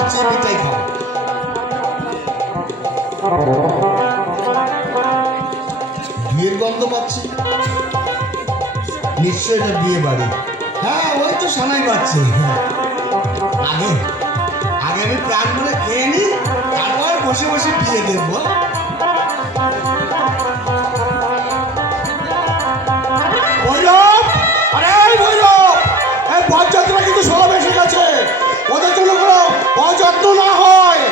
লুচি মিঠাই খাবো। বিয়ের গন্ধ পাচ্ছি, নিশ্চয় এটা বিয়ে বাড়ি। হ্যাঁ, ওই তো সানাই পাচ্ছে। আগে আগে আমি প্রাণ করে খেয়ে নি, তারপর বসে বসে বিয়ে দেখবো। বাচ্চারা কিন্তু সব এসে গেছে, ওদের জন্য কোনো অযত্ন না হয়।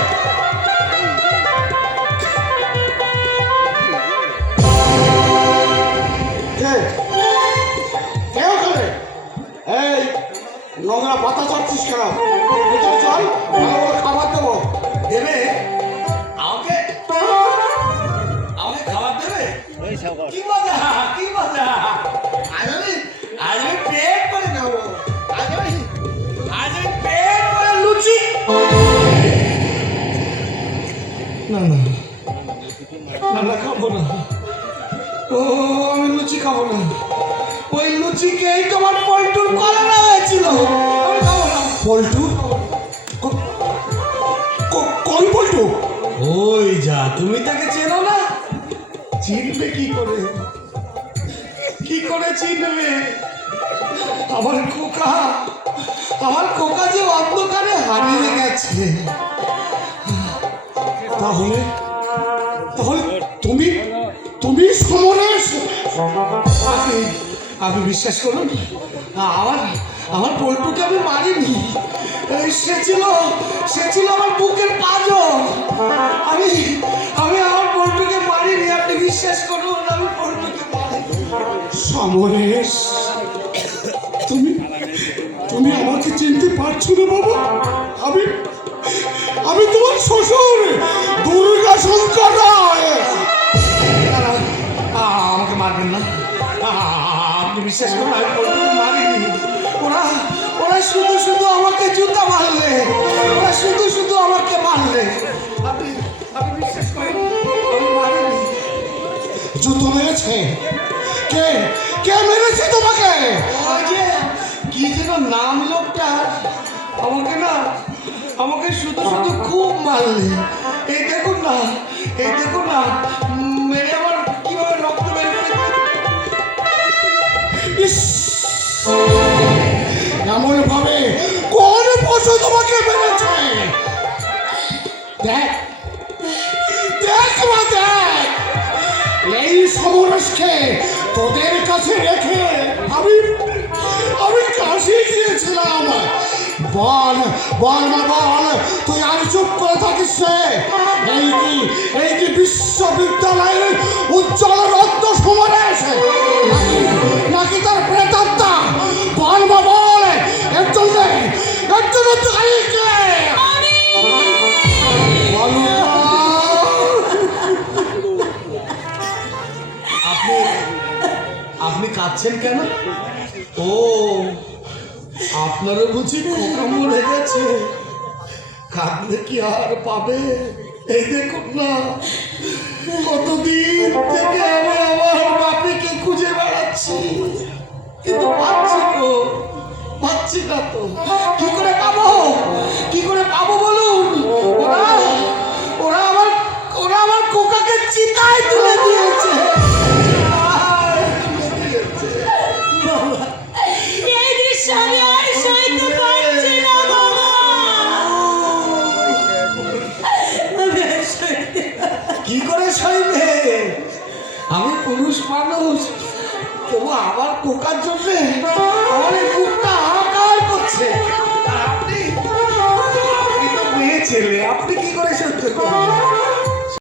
এই নোংরা পাতা চাচ্ছিস কেন? চল খাবার দেবো। দেবে? আমাকে আমাকে খাবার দেবে? কি মজা, কি মজা! আজ আমি পেট করে খাবো। আজ আমি পেট করে লুচি। না না না না, খাবো না। ও, আমি লুচি খাবো না। ওই লুচিকেই তোমার পল্টুর কলানো হয়েছিল, আমি খাবো না। পল্টু? কোন পল্টু? ওই যা, তুমি তাকে চেনো না? চিনবে কি করে? কি করে চিনবে? আমার খোকা যে অন্ধকারে হারিয়ে গেছে। তাহলে তাহলে তুমি তুমি সমরেশ? আমি বিশ্বাস করুন, আমার পল্টুকে আমি মারিনি। সে ছিল আমার বুকের পাঁজর। আমি আমার পল্টুকে মারিনি, আপনি বিশ্বাস করুন, আমি পল্টুকে মারিনি। সমরেশ, তুমি আমাকে চিনতে পারছো না বাবা? আমি তোমার শ্বশুর দুর্গা শঙ্কর রায়। আমাকে মারবেন না, আপনি বিশ্বাস করুন, আমি পল্টুকে মারিনি। ওরা শুধু আমাকে জুতা মারলে, শুধু আমাকে মারলে। আপনি বিশ্বাস করেন, আমি মারিনি। জুতো মেরেছে? কে মেরেছে তোমাকে? ওই যে কি যেন নাম লোকটা, আমাকে শুধু খুব মারলে। এই দেখুন না, মেরে আমার কিভাবে রক্ত বের করে। এমন ভাবে কোন পশু তোমাকে মেরেছে? দেখ, এই সমরেশকে তোদের কাছে রেখে আমি কাশি গিয়েছিলাম। বল তুই আর চুপ করে থাকিস? এই কি বিশ্ববিদ্যালয়ের উজ্জ্বল রত্ন সমরেশ, নাকি তার প্রেতাত্মা? বল এর জন্য দায়ী কে? আপনি কাঁদছেন কেন? ও, আপনারও বুঝি খোকা মরে গেছে? কাঁদলে কি আর পাবে? এই দেখুন না, কতদিন থেকে আমি আমার বাপিকে খুঁজে বেড়াচ্ছি, কিন্তু পাচ্ছি না তো। কি করে পাবো বলুন? ওরা আমার খোকাকে চিতায় তুলে দিয়েছে। কি করে সইবে? আমি পুরুষ মানুষ, তবু আমার কোকার জন্য আমার এই বুকটা হাহাকার করছে। আপনি তো মেয়ে ছেলে, আপনি কি করে সহ্য করবেন?